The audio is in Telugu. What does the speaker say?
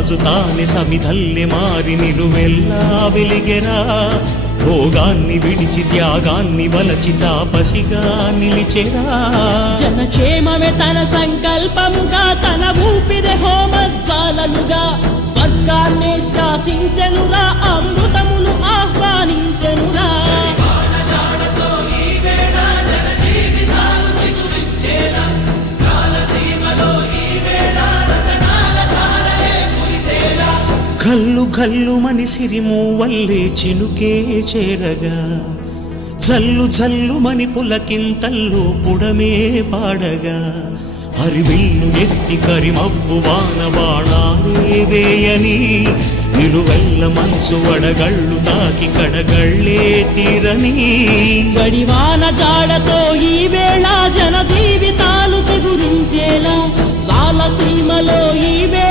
రాజు తానే సమిధల్లె మారి నిలువెల్లా వెలిగెరా. భోగాన్ని విడిచి త్యాగాన్ని వలచి తాపసిగా నిలిచెరా. జనక్షేమమే తన సంకల్పముగా, తన ఊపిరి హోమజ్వాలలుగా, స్వర్గాన్నే శాసించెనురా, అమృతమును ఆహ్వానించెనురా. గల్లు గల్లు మని సిరిమూవల్లే చినుకే చేరగా, జల్లు జల్లు మని పులకింతల్లో పుడమే పాడగా, హరివిల్లు ఎత్తి కరిమబ్బు వాన బాణాలే వేయని, నిలువెల్ల మంచు వడగళ్ళు తాకి కడగళ్ళే తీరని. జడివాన జాడతో ఈ వేళ జన జీవితాలు చిగురించేలా, రాలసీమలో ఈ వేళ